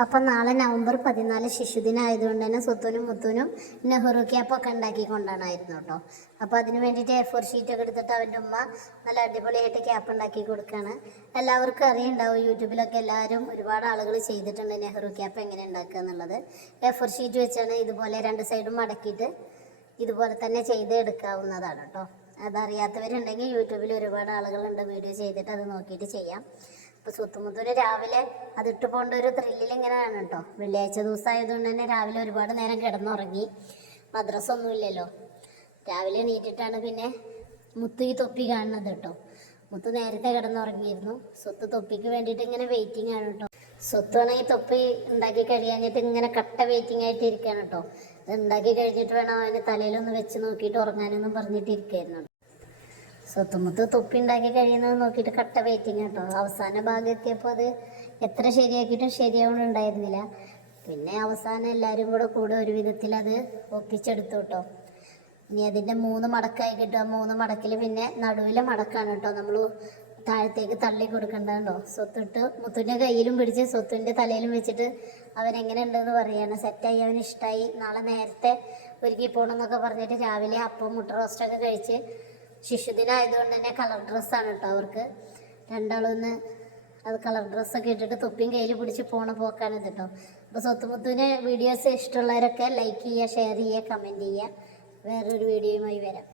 അപ്പം നാളെ നവംബർ 14 ശിശുദിനമായതുകൊണ്ട് തന്നെ സ്വത്തുനും മുത്തുനും നെഹ്റു ക്യാപ്പൊക്കെ ഉണ്ടാക്കിക്കൊണ്ടാണായിരുന്നു കേട്ടോ. അപ്പോൾ അതിന് വേണ്ടിയിട്ട് A4 ഷീറ്റൊക്കെ എടുത്തിട്ട് അവൻ്റെ ഉമ്മ നല്ല അടിപൊളിയായിട്ട് ക്യാപ്പ് ഉണ്ടാക്കി കൊടുക്കുകയാണ്. എല്ലാവർക്കും അറിയുണ്ടാവും, യൂട്യൂബിലൊക്കെ എല്ലാവരും ഒരുപാട് ആളുകൾ ചെയ്തിട്ടുണ്ട് നെഹ്റു ക്യാപ്പ് എങ്ങനെ ഉണ്ടാക്കുക എന്നുള്ളത്. A4 ഷീറ്റ് വെച്ചാണ് ഇതുപോലെ രണ്ട് സൈഡും മടക്കിയിട്ട് ഇതുപോലെ തന്നെ ചെയ്ത് എടുക്കാവുന്നതാണ് കേട്ടോ. അതറിയാത്തവരുണ്ടെങ്കിൽ യൂട്യൂബിൽ ഒരുപാട് ആളുകളുണ്ട് വീഡിയോ ചെയ്തിട്ട് അത് നോക്കിയിട്ട് ചെയ്യാം. ഇപ്പോൾ സ്വത്തുമുത്തൂര് രാവിലെ അതിട്ട് പോകേണ്ട ഒരു ത്രില്ലിൽ ഇങ്ങനെയാണ് കേട്ടോ. വെള്ളിയാഴ്ച ദിവസം ആയതുകൊണ്ട് തന്നെ രാവിലെ ഒരുപാട് നേരം കിടന്നുറങ്ങി. മദ്രസ ഒന്നുമില്ലല്ലോ. രാവിലെ എണീറ്റിട്ടാണ് പിന്നെ മുത്തു ഈ തൊപ്പി കാണുന്നത് കേട്ടോ. മുത്തു നേരത്തെ കിടന്നുറങ്ങിയിരുന്നു. സ്വത്ത് തൊപ്പിക്ക് വേണ്ടിയിട്ട് ഇങ്ങനെ വെയിറ്റിംഗ് ആണ് കേട്ടോ. സ്വത്താണെങ്കിൽ തൊപ്പി ഉണ്ടാക്കി കഴിയാഞ്ഞിട്ട് ഇങ്ങനെ കട്ട വെയിറ്റിംഗ് ആയിട്ട് ഇരിക്കുകയാണ് കേട്ടോ. അത് ഉണ്ടാക്കി കഴിഞ്ഞിട്ട് വേണം അവൻ്റെ തലയിലൊന്ന് വെച്ച് നോക്കിയിട്ട് ഉറങ്ങാനൊന്നും പറഞ്ഞിട്ട് ഇരിക്കുകയായിരുന്നു. സ്വത്തുമുത്ത് തൊപ്പി ഉണ്ടാക്കി കഴിയുന്നത് നോക്കിയിട്ട് കട്ട വെയിറ്റിംഗ് കേട്ടോ. അവസാന ഭാഗം എത്തിയപ്പോൾ അത് എത്ര ശരിയാക്കിയിട്ടും ശരിയാവുന്നുണ്ടായിരുന്നില്ല. പിന്നെ അവസാനം എല്ലാവരും കൂടെ ഒരു വിധത്തിൽ അത് ഒപ്പിച്ചെടുത്തു കേട്ടോ. ഇനി അതിൻ്റെ 3 മടക്കായി കിട്ടും. ആ 3 മടക്കിൽ പിന്നെ നടുവിലെ മടക്കാണ് കേട്ടോ നമ്മൾ താഴത്തേക്ക് തള്ളി കൊടുക്കേണ്ടതുണ്ടോ. സ്വത്തിട്ട് മുത്തുൻ്റെ കയ്യിലും പിടിച്ച് സ്വത്തിൻ്റെ തലയിലും വെച്ചിട്ട് അവനെങ്ങനെ ഉണ്ടെന്ന് പറയാണ്. സെറ്റായി, അവന് ഇഷ്ടമായി. നാളെ നേരത്തെ ഒരുക്കി പോകണമെന്നൊക്കെ പറഞ്ഞിട്ട് രാവിലെ അപ്പം മുട്ട റോസ്റ്റൊക്കെ കഴിച്ച് ശിശുദിനമായതുകൊണ്ട് തന്നെ കളർ ഡ്രസ്സാണ് കേട്ടോ അവർക്ക് രണ്ടാളൊന്ന്. അത് കളർ ഡ്രസ്സൊക്കെ ഇട്ടിട്ട് തൊപ്പിയും കയ്യിൽ പിടിച്ച് പോണ പോക്കാണ് ഇത് കേട്ടോ. അപ്പോൾ സ്വത്തുമുത്തുവിന് വീഡിയോസ് ഇഷ്ടമുള്ളവരൊക്കെ ലൈക്ക് ചെയ്യുക, ഷെയർ ചെയ്യുക, കമൻറ്റ് ചെയ്യുക. വേറൊരു വീഡിയോയുമായി വരാം.